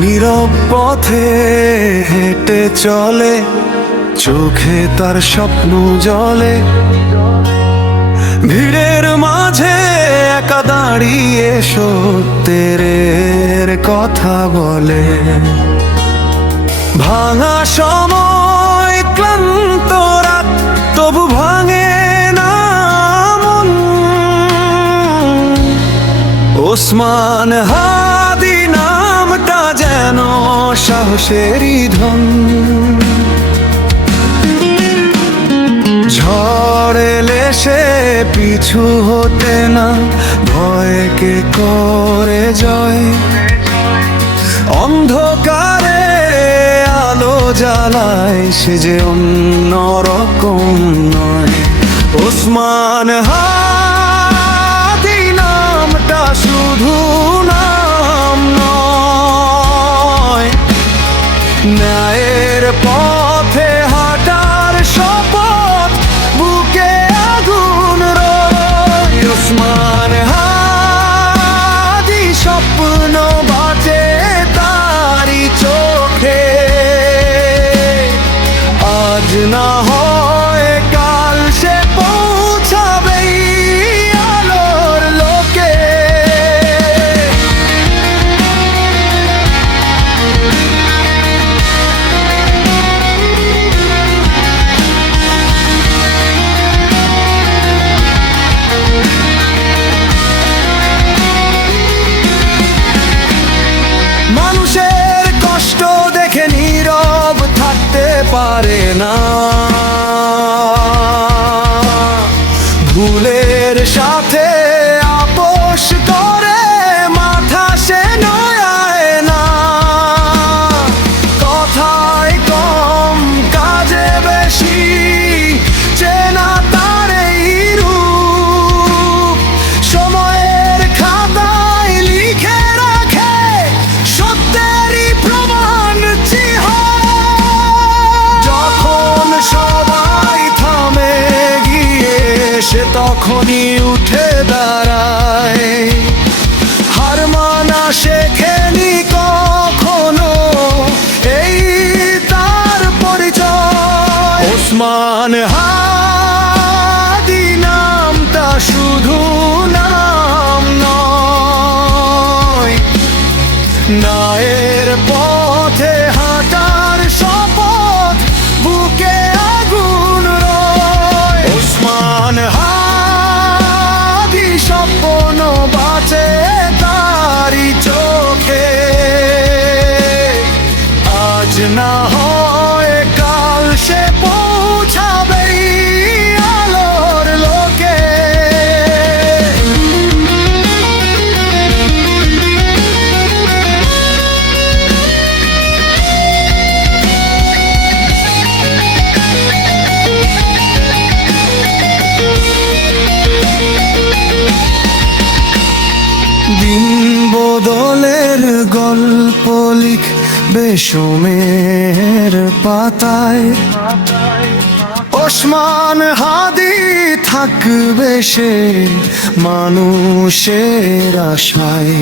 নীরব পথে হেঁটে চলে, চোখে তার স্বপ্ন জ্বলে। ভিড়ের মাঝে একা দাঁড়িয়ে সত্যের কথা বলে। ভাঙা সময়, ক্লান্ত রাত, তবু ভাঙে না মন। ওসমান হাদি নামটা যেন সাহসেরই ধন। ঝড় এলে সে পিছু হতে না, ভয়কে করে জয়। অন্ধকারে আলো জ্বালায়, সে যে অন্য রকম নয়। ওসমান হাদি নামটা শুধু নাম নয়, ন্যায়ের পথে হাঁটার শপথ, বুকে আগুন রয়। ওসমান হাদি স্বপ্ন বাঁচে তারি চোখে। আজ না হয় কাল সে পৌঁছাবেই আলোর লোকে। মানুষের কষ্ট দেখে নীরব থাকতে পারে না, ভুলের সাথে আপোষ করে মাথা সে নয়ায় না। কথায় কম কাজে বেশি, চেনা তার এই রূপ। সময়ের খাতায় লিখে রাখে সত্যেরই প্রমাণ চিহ্ন। যখন সবাই থামে গিয়ে, সে তখনই উঠে দাঁড়ায়। হার মানা শেখেনি কখনো, এই তার পরিচয়। ওসমান হাদি নামটা শুধু নাম নয়, ন্যায়ের পথে হাঁটার শপথ, বুকে আগুন রয়। ওসমান হাদি স্বপ্ন বাঁচে তারি চোখে। আজ না হয় কাল সে পৌঁছাবেই আলোর লোকে। দিন বদলের গল্প লিখবে সময়ের পাতায়। ওসমান হাদি থাকবে সে মানুষের আশায়।